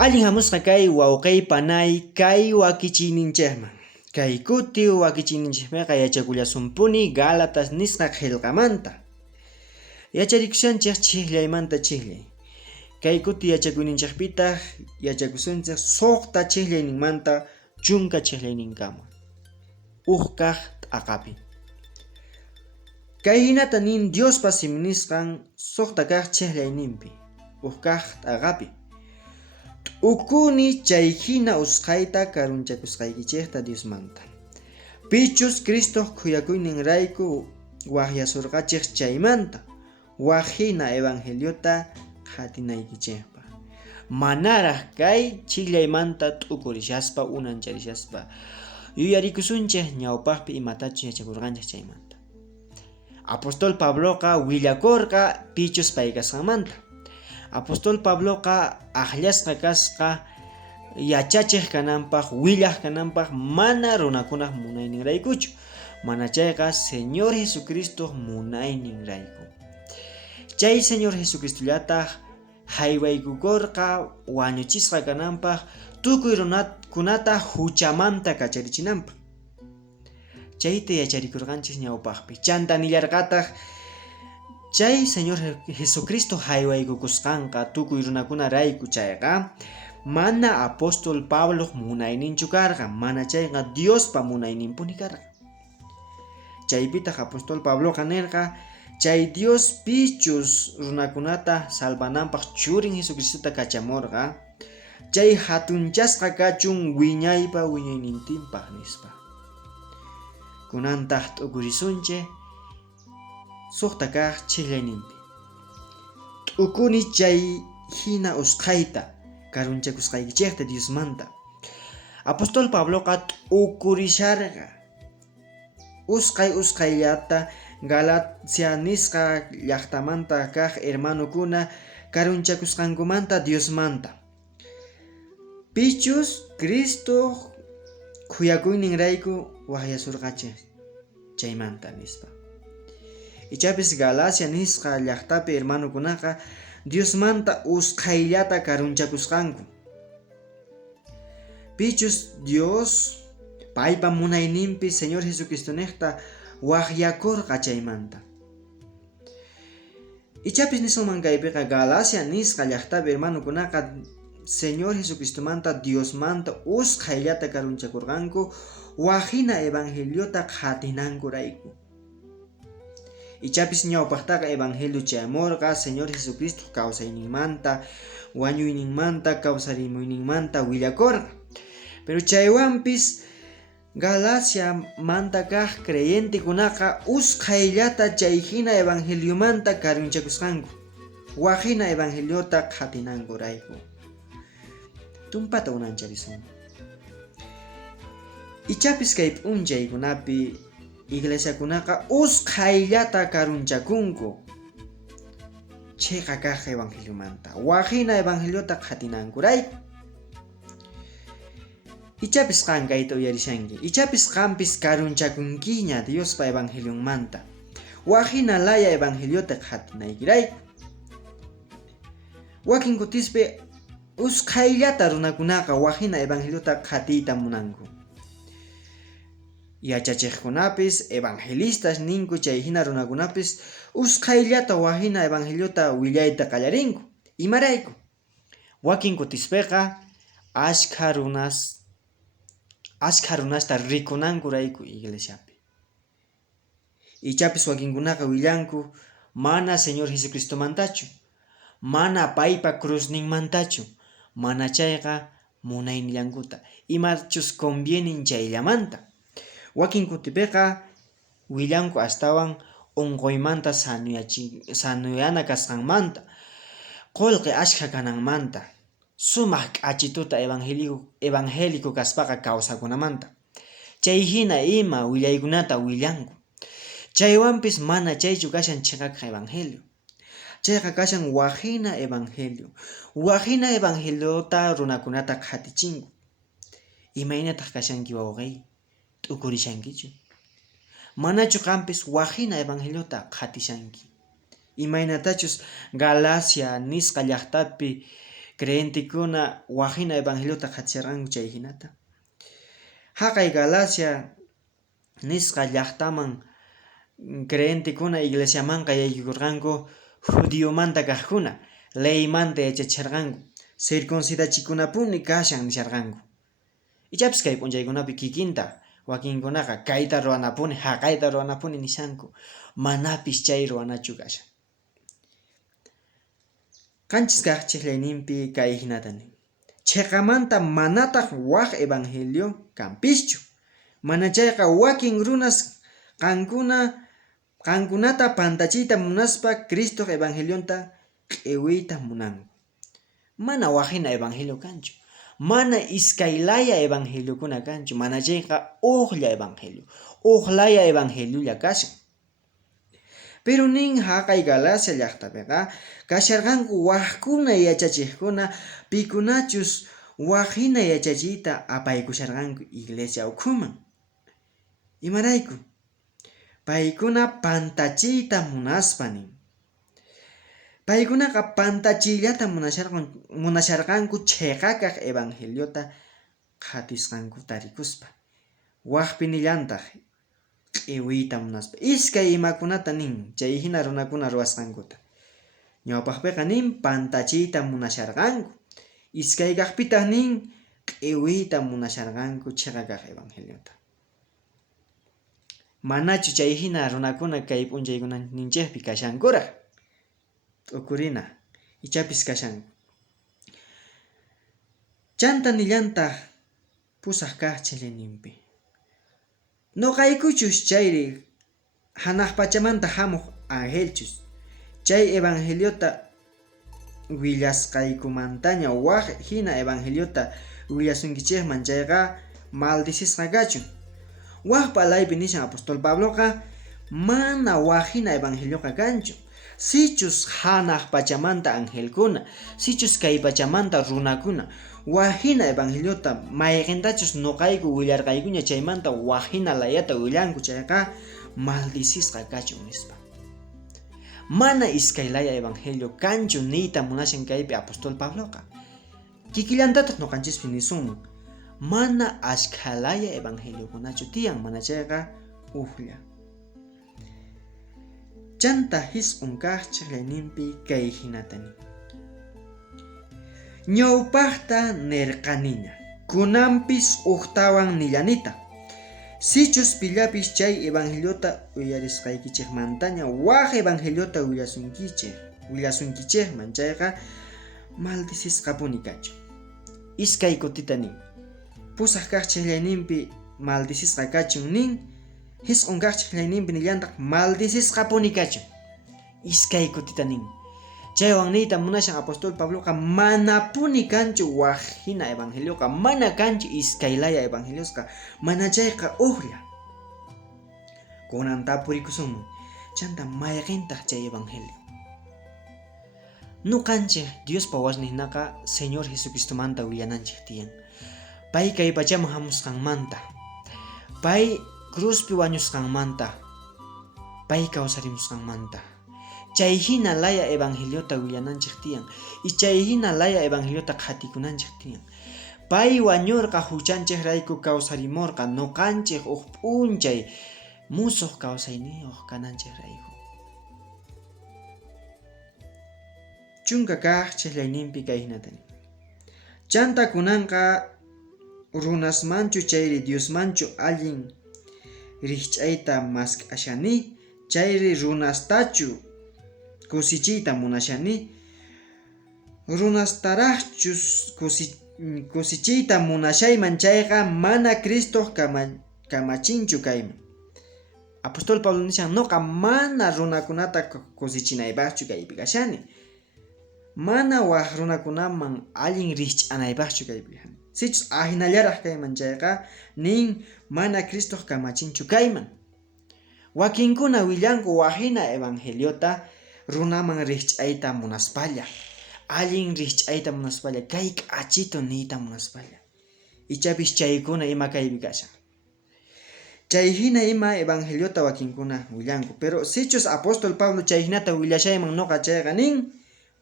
Allin hamusqa kay wawqay panay kay wakichiyninchikman. Kay kuti wakichiyninchikpiqa yachakullasunpuni Gálatas nisqa qillqamanta. Yacharikushanchik chikllaymanta chikllay. Kay kuti yachakuyninchikpitaq yachakusunchik suqta chiklayninmanta chunka chiklayninkama. Kaq t'aqapi. Kay hinata nin Diospa simi nisqan suqta kaq chiklayninpi. Kaq t'aqapi. T'ukuni chay hina usqayta karunchakusqaykichikta Diosmanta. Pichus Cristo khuyakuyninrayku waqyasurqachik chaymanta. Waqhina evangeliota qatinaykichikpa. Manaraq kay chikllaymanta t'ukurishaspa unancharishaspa yuyarikusunchik ñawpaqpi imatachu yachakurqanchik chaymanta. Apostol Pabloqa willakurqa pichus pay kasqanmanta. Apostol Pabloqa aqllasqa kasqa yachachiq kananpaq, willaq kananpaq mana runakunaq munayninraykuchu. Manachayqa Señor Jesucristo munayninrayku. Chay Señor Jesucristollataq haywaykukurqa wañuchisqa kananpaq tukuy runakunata huchamanta kacharichinanpaq. Chayta yacharikurqanchik ñawpaqpi. Chantanillarqataq chay Señor Jesucristo haywaykukusqanqa tukuy runakunarayku chayqa mana apóstol Pablo munayninchu karqa, mana chayqa Diospa munayninpuni karqa. Chaypitaq apóstol Pabloqa nirqa chay Dios pichus runakunata salvananpaq churin Jesucristota kachamurqa chay hatunchasqa kachun wiñaypa wiñaynintinpaq nispa. Kunantaq t'ukurisunchik suqta kaq chiklayninpi. T'ukuni chay hina usqayta karunchakusqaykichikta Diosmanta. Apostol Pabloqa t'ukurisharqa usqayllata Galacia nisqa llaqtamanta kaq hermanukuna karunchakusqankumanta Diosmanta. Pichus Cristo khuyakuyninrayku waqyasurqachik chaymanta nispa. Ichapis Galacia nisqa llaqtapi hermanukunaqa Diosmanta usqayllata karunchakusqanku. Pichus Dios paypa munayninpi Señor Jesucristonekta waqyakurqa chaymanta. Ichapis nisqman kaypiqa Galacia nisqa llaqtapi hermanukunaqa Señor Jesucristomanta Diosmanta usqayllata karunchakurqanku waqhina evangeliota qatinankurayku. Ichapis ñawpaqtaqa evangelio chayamurqa Señor Jesucristo kawsayninmanta, wañuyninmanta, kawsarimuyninmanta willakurqa. Pero chaywanpis Galacia manta kaq creyentikunaqa usqayllata chay hina evangeliomanta karunchakusqanku, waqhina evangeliota qatinankurayku. Tumpata unancharisun. Ichapis kay p'unchaykunapi iglesiakunaqa usqayllata karunchakunku chayqa kaq evangeliomanta, waqhina evangeliota qatinankurayku. Ichapis qan kayta uyarishanki. Ichapis qampis karunchakunkiña Diospa evangelionmanta, waqhina laya evangeliota qatinaykirayku. Wakin kutispi usqayllata runakunaqa waqhina evangeliota qatiyta munanku. Yachachiqkunapis evangelistas ninku chay hina runakunapis usqayllata waqhina evangeliota willayta qallarinku. Imarayku? Wakin kutispiqa ashka runasta rikunankurayku iglesiapi. Ichapis wakinkunaqa willanku mana Señor Jesucristomantachu, mana paypa cruzninmantachu, mana chayqa munaynillankuta, imachus convienen chayllamanta. Wakin kutipiqa willanku astawan unquymanta sanuyana kasqanmanta, qullqi ashka kananmanta, sumaq k'achituta evangelico kaspaqa kawsakunamanta. Chay hina ima willaykunata willanku. Chaywanpis mana chaychu kashan chayqa evangelio. Chayqa kashan waqhina evangelio. Waqhina evangeliota runakunata qhatichinku. Imaynataq kashanki wawqay? T'ukurishankichu? Manachu qampis waqhina evangeliota qhatishanki? Imaynatachus Galacia nisqa llaqtapi Creentikuna wajina evangeliota qhacharqanku chay hinata. Haqay Galacia nisqa llaqtaman creentikuna iglesiamanqa yaykurqanku judiomanta kaqkuna, leymanta yachacharqanku, circuncidachikunapuni kashan nisharqanku. Ichapis kay p'unchaykunapi kikinta wakinkunaqa kayta ruwanapuni haqayta ruwanapuni nishanku, manapis chay ruwanachu kashan. Qanchis kaq chiqlayninpi kay hinata nin: chayqamanta manataq waq evangelio kanpischu. Mana chayqa wakin runas qankunata pantachiyta munaspa Cristo evangelionta q'iwiyta munanku. Mana waqhina evangelio kanchu. Mana iskaylaya evangeliokuna kanchu. Mana chayqa uqlla evangelio. Uqlaya evangeliolla kashan. Pero nin haqay Galacia llaqtapiqa kasharqanku waqkuna yachachiqkuna pikunachus waqhina yachachiyta apaykusharqanku iglesia ukhuman. Imarayku? Paykuna pantachiyta munaspa nin. Paykunaqa pantachiyllata munasharqanku chayqa kaq evangeliota qatisqanku tarikuspa. Waqpinillantaq q'iwiyta munaspa. Iskay imakunata nin chay hina runakuna ruwasqankuta. Ñawpaqpiqa nin pantachiyta munasharqanku. Iskay kaqpitaq nin q'iwiyta munasharqanku chayqa kaq evangeliota. Manachu chay hina runakuna kay p'unchaykunaninchikpi kashankuraq? T'ukurina ichapis kashanku. Chanta nillantaq pusaq kaq chiqlayninpi. Noqaykuchus chayri hanaq pachamanta hamuq angelchus chay evangeliota willasqaykumantaña waq hina evangeliota willasunkichikman chayqa maldisisqa kachun. Waq palaypi nishan apóstol Pabloqa mana waqhina evangelioqa kanchu. Sichus hanaq pachamanta angelkuna, sichus kay pachamanta runakuna waqhina evangeliota mayqintachus nuqayku willarqaykuña chaymanta waqhina layata willanku chayqa maldisisqa kachun nispa. Mana iskaylaya evangelio kanchu niyta munashan kaypi apóstol Pabloqa. Kikillantataq nuqanchispi nisunman. Mana ashkalaya evangeliokunachu tiyan, mana chayqa uqlla. Chanta hisq'un kaq chiqlayninpi kay hinatani. Ñawpaqta nirqaniña, kunanpis uqtawan nillanita. Sichus pillapis chay evangeliota uyarisqaykichikmantaña waq evangeliota willasunkichikman chayqa maldisisqapuni kachun. Iskay kutita nin pusaq kaq chiqlayninpi maldisisqa kachun nin, hisq'un kaq chiqlayninpi nillantaq maldisisqapuni kachun. Iskay kutita nin. Chaywan niyta munashan apóstol Pabloqa manapuni kanchu waqhina evangelioqa, mana kanchu iskaylaya evangeliosqa, mana chayqa uqlla. Kunan tapurikusunman, chanta mayqintaq chay evangelio. Nuqanchik Diospa wasnhinaqa Señor Jesucristomanta willananchik tiyan. Pay kay pachaman hamusqanmanta, pay cruzpi wañusqanmanta, pay kawsarimusqanmanta, chay hina laya evangeliota willananchik tiyan y chay hina laya evangeliota qhatikunanchik tiyan. Pay wañurqa huchanchikrayku kawsarimurqa nuqanchik uq p'unchay musuq kawsayniyuq kananchikrayku. Chunka kaq chiqlayninpi kay hinatani. Chanta kunanqa runasmanchu chayri Diosmanchu allin rikch'ayta mask'ashani, chayri runastachu kusichiyta munashani, runastaraqchus kusichiyta munashayman chayqa mana Cristo kamachinchu kayman. Apóstol Pablo nishan noqa mana runakunata kusichinaypaqchu kaypi kashani, mana waq runakunaman allin rikch'anaypaqchu kaypi kashani. Sichus ahinallaraq kayman chayqa nin mana Cristo kamachinchu kayman. Wakinkuna willanku waqhina evangeliota runaman rikch'ayta munaspalla, allin rikch'ayta munaspalla, kay k'achito niyta munaspalla. Ichapis chaykuna ima kaypi kashan. Chay hina ima evangeliota wakinkuna willanku, pero sichus apóstol Pablo chay hinata willashayman noqa chayqa nin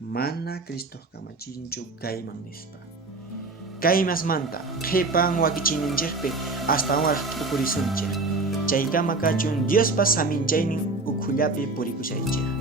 mana Cristo kamachinchu kayman nispa. Kaymasmanta qhipan wakichininchikpi astawan tukurisunchik. Chaykama kachun Diospa saminchaynin ukhullapi purikusaychik.